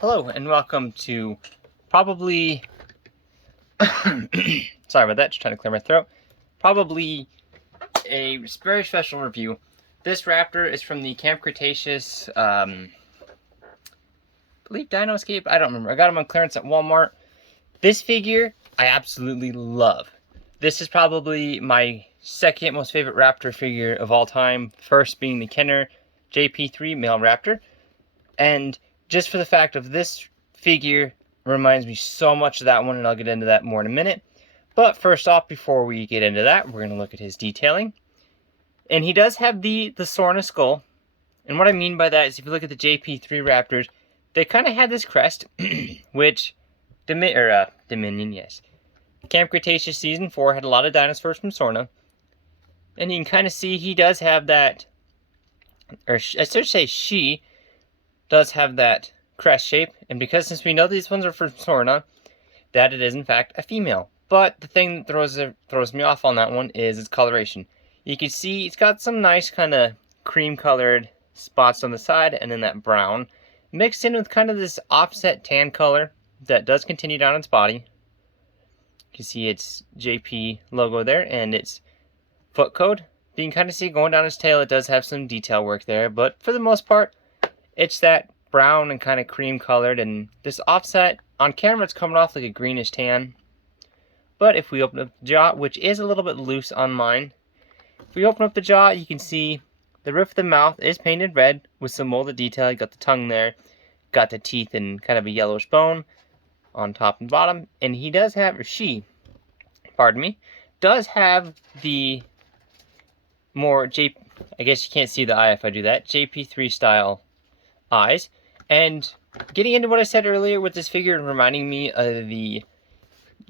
Hello and welcome to probably sorry about that, just trying to clear my throat. Probably a very special review. This raptor is from the Camp Cretaceous I believe Dino Escape. I don't remember. I got them on clearance at Walmart. This figure I absolutely love. This is probably my second most favorite raptor figure of all time, first being the Kenner JP3 male raptor. And just for the fact of this figure reminds me so much of that one, and I'll get into that more in a minute. But first off, before we get into that, we're going to look at his detailing. And he does have the Sorna skull. And what I mean by that is if you look at the JP3 Raptors, they kind of had this crest, which, Dominion, yes. Camp Cretaceous Season 4 had a lot of dinosaurs from Sorna. And you can kind of see he does have that, or I should say she does have that crest shape, and because since we know these ones are from Sorna, that it is in fact a female. But the thing that throws me off on that one is its coloration. You can see it's got some nice kind of cream colored spots on the side and then that brown mixed in with kind of this offset tan color that does continue down its body. You can see its JP logo there and its foot code. But you can kind of see going down its tail, it does have some detail work there, but for the most part it's that brown and kind of cream colored, and this offset on camera it's coming off like a greenish tan. But if we open up the jaw, which is a little bit loose on mine, if we open up the jaw, you can see the roof of the mouth is painted red with some molded detail. You got the tongue there, got the teeth and kind of a yellowish bone on top and bottom, and he does have, or she, pardon me, does have the more I guess you can't see the eye if I do that, JP3 style eyes. And getting into what I said earlier with this figure and reminding me of the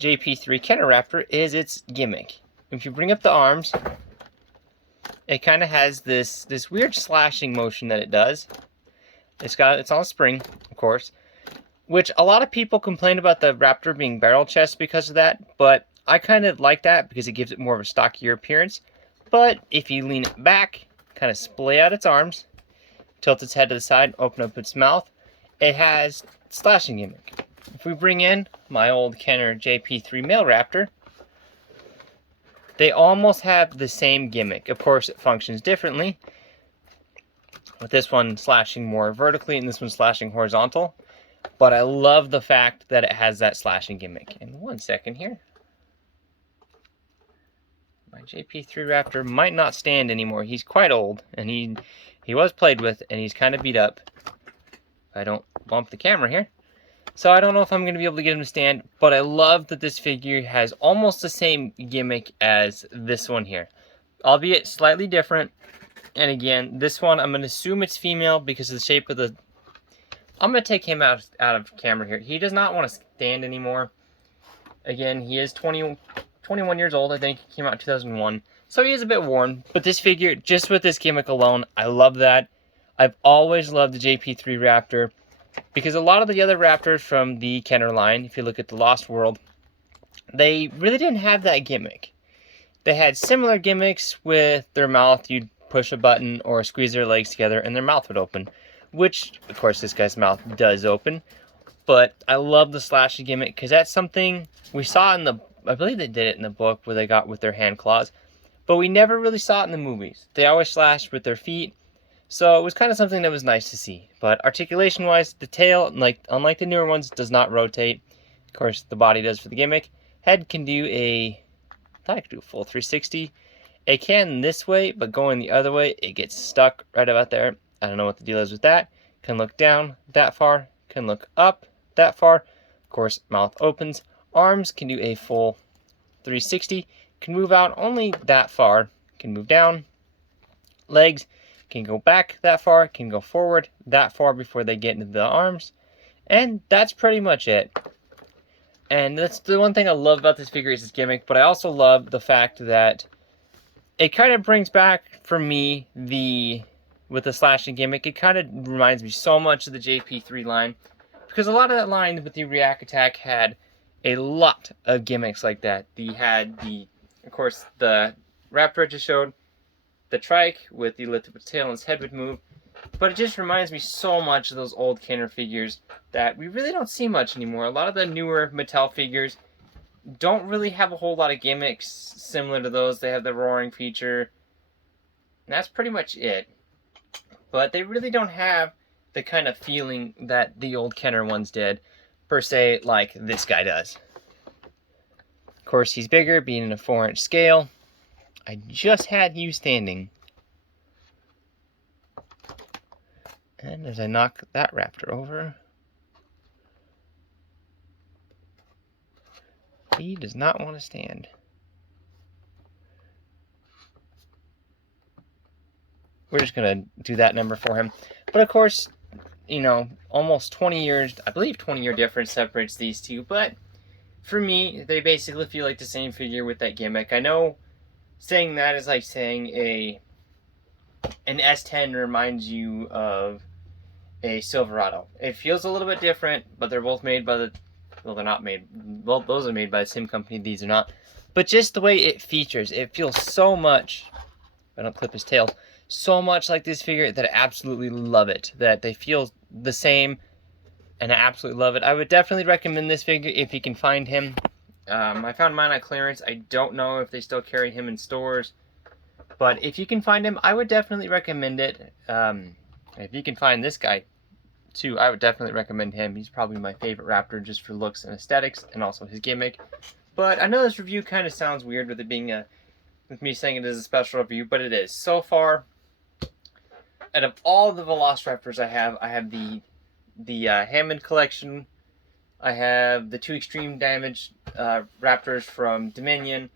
JP3 Kenner Raptor is its gimmick. If you bring up the arms, it kind of has this weird slashing motion that it does. It's on a spring, of course, which a lot of people complain about the Raptor being barrel chest because of that, but I kind of like that because it gives it more of a stockier appearance. But if you lean it back, kind of splay out its arms, tilt its head to the side, open up its mouth, it has slashing gimmick. If we bring in my old Kenner JP3 male raptor, they almost have the same gimmick. Of course, it functions differently, with this one slashing more vertically and this one slashing horizontal. But I love the fact that it has that slashing gimmick. And one second here. My JP3 Raptor might not stand anymore. He's quite old, and he was played with, and he's kind of beat up. I don't bump the camera here. So I don't know if I'm going to be able to get him to stand, but I love that this figure has almost the same gimmick as this one here. Albeit slightly different. And again, this one, I'm going to assume it's female because of the shape of the... I'm going to take him out of camera here. He does not want to stand anymore. Again, he is 21 years old. I think he came out in 2001. So he is a bit worn. But this figure, just with this gimmick alone, I love that. I've always loved the JP3 Raptor because a lot of the other Raptors from the Kenner line, if you look at the Lost World, they really didn't have that gimmick. They had similar gimmicks with their mouth. You'd push a button or squeeze their legs together and their mouth would open. Which, of course, this guy's mouth does open. But I love the slashing gimmick because that's something we saw in the... I believe they did it in the book where they got with their hand claws. But we never really saw it in the movies. They always slashed with their feet. So it was kind of something that was nice to see. But articulation-wise, the tail, unlike the newer ones, does not rotate. Of course, the body does for the gimmick. Head can do I thought I could do a full 360. It can this way, but going the other way, it gets stuck right about there. I don't know what the deal is with that. Can look down that far. Can look up that far. Of course, mouth opens. Arms can do a full 360. Can move out only that far. Can move down. Legs can go back that far, can go forward that far before they get into the arms. And that's pretty much it. And that's the one thing I love about this figure is its gimmick, but I also love the fact that it kind of brings back, for me, with the slashing gimmick, it kind of reminds me so much of the JP3 line. Because a lot of that line with the React Attack had a lot of gimmicks like that. They had of course, the Raptor I just showed, the trike with the elliptical tail and its head would move. But it just reminds me so much of those old Kenner figures that we really don't see much anymore. A lot of the newer Mattel figures don't really have a whole lot of gimmicks similar to those. They have the roaring feature, and that's pretty much it. But they really don't have the kind of feeling that the old Kenner ones did, per se, like this guy does. Of course, he's bigger, being in a 4-inch scale. I just had you standing. And as I knock that raptor over, he does not want to stand. We're just going to do that number for him. But of course, you know, almost 20 years, I believe 20-year difference separates these two. But for me, they basically feel like the same figure with that gimmick. I know saying that is like saying an S10 reminds you of a Silverado. It feels a little bit different, but they're both made by the... Well, they're not made... Well, those are made by the same company. These are not. But just the way it features, it feels so much... If I don't clip his tail... So much like this figure that I absolutely love it. That they feel the same, and I absolutely love it. I would definitely recommend this figure if you can find him. I found mine on clearance. I don't know if they still carry him in stores. But if you can find him, I would definitely recommend it. If you can find this guy, too, I would definitely recommend him. He's probably my favorite Raptor just for looks and aesthetics, and also his gimmick. But I know this review kind of sounds weird with it being with me saying it is a special review, but it is. So far, out of all the Velociraptors I have the Hammond collection. I have the 2 extreme damage Raptors from Dominion.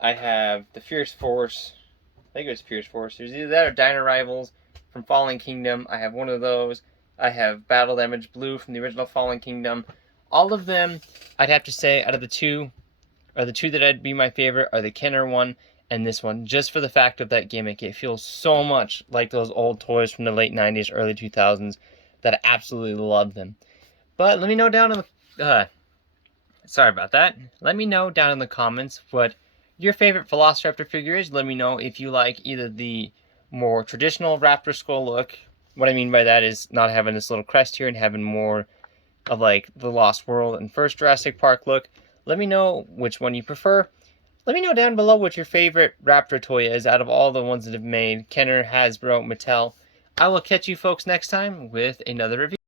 I have the Fierce Force. I think it was Fierce Force. There's either that or Dino Rivals from Fallen Kingdom. I have one of those. I have Battle Damage Blue from the original Fallen Kingdom. All of them, I'd have to say, out of the two, or the two that I'd be my favorite, are the Kenner one and this one, just for the fact of that gimmick. It feels so much like those old toys from the late 90s, early 2000s, that I absolutely love them. But let me know down in the... sorry about that. Let me know down in the comments what your favorite Velociraptor figure is. Let me know if you like either the more traditional Raptor skull look. What I mean by that is not having this little crest here and having more of like the Lost World and first Jurassic Park look. Let me know which one you prefer. Let me know down below what your favorite Raptor toy is out of all the ones that have made. Kenner, Hasbro, Mattel. I will catch you folks next time with another review.